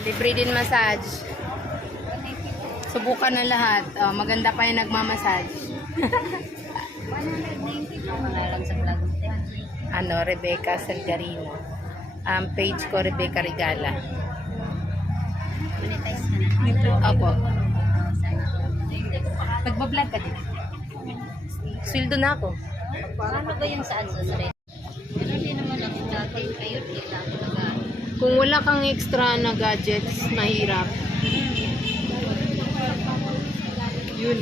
Libre din massage. Subukan na lahat. Oh, maganda pa yung nagmamassage. 190 po mga lang sa vlog. Ano, Rebecca Salgarino. Page ko, Rebecca Regala. Monetize ka na. Opo. Nagbablog ka din. Sweldo na ako. Ano ba yung saan sa sarili? Pero hindi naman ako dati. Ayun, kailangan talaga. Kung wala kang extra na gadgets, mahirap. Yun.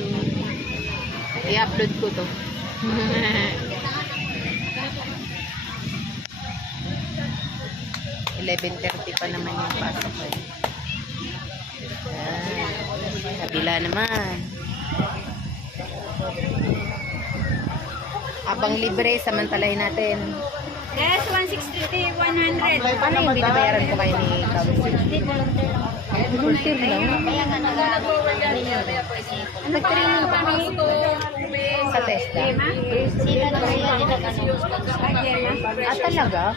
I-upload ko to. 11:30 pa naman yung pasok ko. Kabila naman. Habang libre, samantalahin natin. Yes, 160, 100. Paano yung binabayaran ko kayo ni Council? Hindi, volunteer lang. Volunteer lang? Kaya nga Nag-training kami sa TESDA. sila na sila nag-ano. Talaga?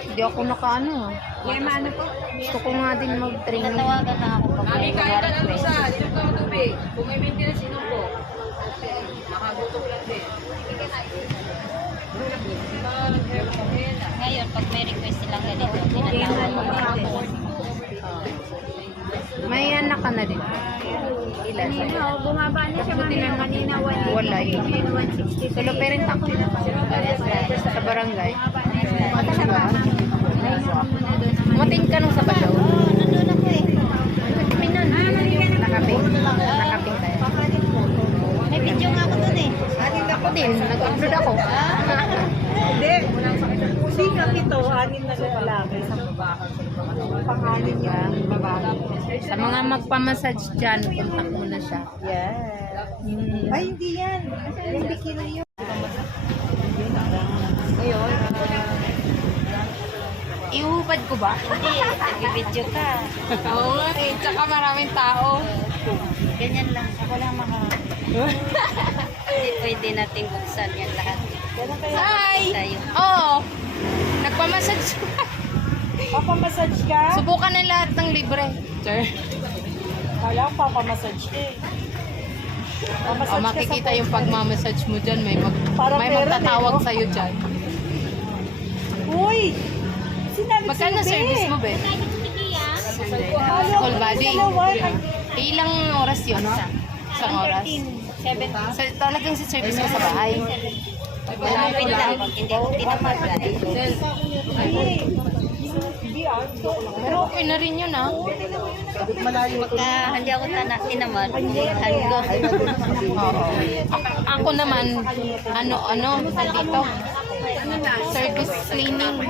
Hindi ako nakaano. Ano po? Gusto ko nga din mag-training. Natawagan na ako pag may mga request. Kung may maintenance, sino po? Nakagutom lang din. Ngayon, pag may request silang ganito, tinatawag ko. May anak ka na din. Ilan? Bumaba na siya kanina 180. Wala yun. 160. Solo parent ako. Sa barangay. Talaga? Umating ka nung Sabado? Nandun ako eh. Kami nun. Nakaping. Nakaping tayo. May video nga ako dun eh. Ako din. Nag-upload ako. Hindi. Hindi nga ito, anin na lalaki sa babae. Panganin niya, babae. Sa mga magpamassage dyan, kontak mo na siya. Yes. Ay, hindi yan. Yung bikini yun. Iuhubad ko ba? Hindi, nag-video ka. Oo nga eh. Tsaka maraming tao. Ganyan lang. Ako lang Hindi pwede nating buksan yan lahat. Hi! Tayo. Oo. Nagpamassage. Papamassage ka? Subukan na lahat ng libre. Sir. Kala ko papamassage ka eh. Pamassage Makikita ka sa yung pagmamassage mo dyan. May, Parang may meron magtatawag eh, no? sa'yo dyan. Uy! Sinabi Magkano sa'yo, service mo, be? Whole body. Ilang oras yun? Isang oras? 7. Talagang si service mo sa bahay. Malapit lang. Pag hindi ako tinamad. Pero okay na rin yun, ah. Pagka hindi ako tinamad, hanggo. Oo. Ako naman, dito, service cleaning.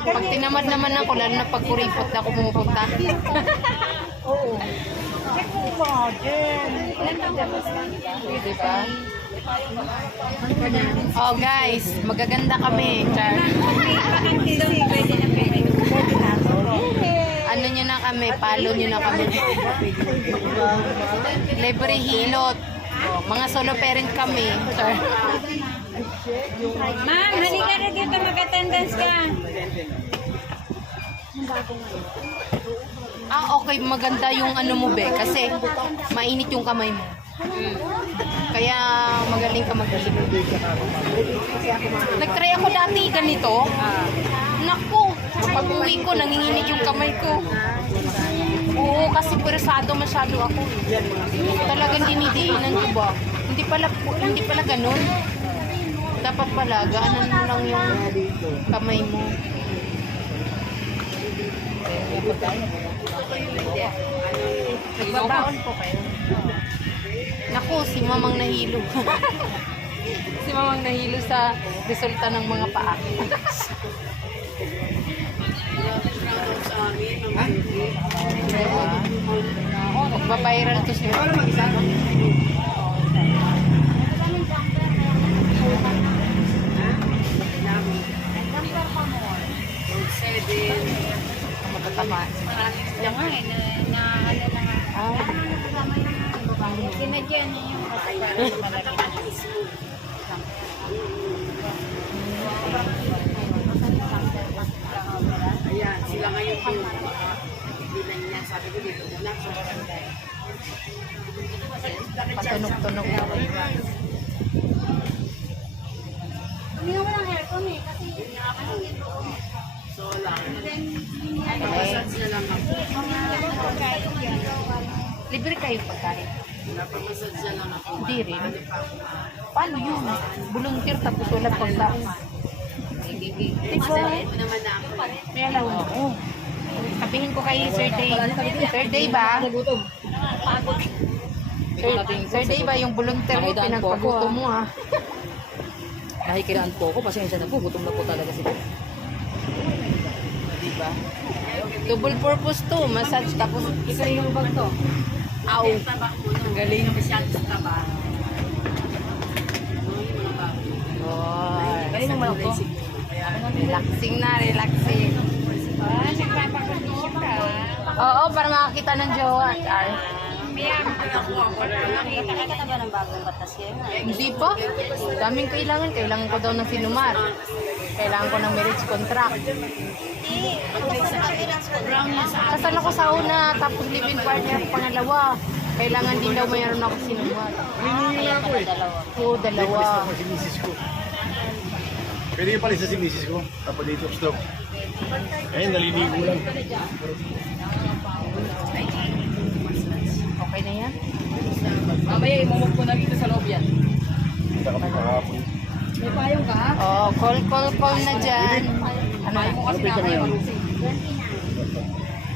Pag tinamad naman ako, lalo na pag kuripot na ako pumupunta. Oo. Check mo ba, Jen? Diba? Oh guys, magaganda kami. Char. Ano nyo na kami, follow nyo na kami. Libre hilot. Oh, mga solo parent kami. Char. Ma'am, halika na dito, mag-attendance ka. Okay, maganda yung ano mo, be, kasi mainit yung kamay mo. Kaya magaling ka magaling. Nagtry ako dati ganito. Naku, pag uwi ko, nanginginig yung kamay ko. Oo, kasi persado masyado ako. Talagang dinidiinan ko ba? Hindi pala ganun. Dapat pala, gaanan mo lang yung kamay mo. Nagbabaon po kayo. Naku, si Mamang nahilo. Si Mamang nahilo sa resulta ng mga paa. Magbabiral to siya. Matatamaan. Yan nga eh, na ano na nga. Kinadyan niya yung malaki na. Ayan, si Patunog-tunog na. Hindi naman ang aircon eh, kasi Libre kayo pagkain. Hindi rin. Paano yun? Volunteer tapos wala pagkain. Diba? May alam ako. Sabihin ko kay Sir Day. Sir Day ba? Sir Day ba yung volunteer mo pinagpaguto mo ha? Nakikilaan po ako, pasensya na po, gutom na po talaga sila. Diba? Double purpose to. Massage tapos Ikalino mo ba ito? Aw. Galing. Oh, Galing mo to? relaxing na, relaxing. nagpapakondisyon ka. Oo, para makakita ng jowa. Char. Nakita ka na ba ng bagong batas yan? Hindi pa. Daming kailangan. Kailangan ko daw ng sinumar. Kailangan ko ng marriage contract. Kasal ako sa una, tapos live-in partner ako pangalawa. Kailangan din daw mayroon ako sinumar. Oo, dalawa. Si misis ko. Pwede yung palisa si misis ko. Tapos dito stroke. Ayun, naliligo lang. Okay na yan? Mamaya, imumove ko na dito sa loob yan. Hindi ka makakapon. May payong ka? Oo, call na dyan. Ano na? Mo kasi na kayo.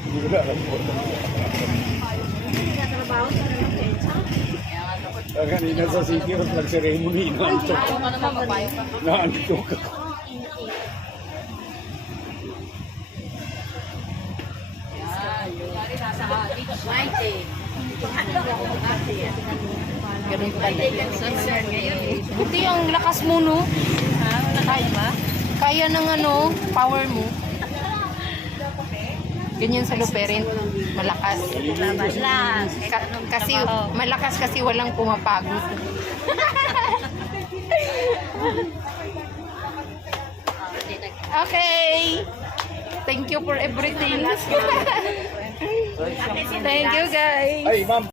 Hindi ko na alam po. Kanina sa city, nag-ceremony, naantok. Ayaw ka naman, mapayong ka. Naantok ako. Ganun pala. Buti ang lakas mo, no? Kaya, kaya ng ano, power mo. Ganyan sa Luperin, malakas. Kasi malakas kasi walang pumapagod. Okay. Thank you for everything. Thank you guys. Ay, ma'am.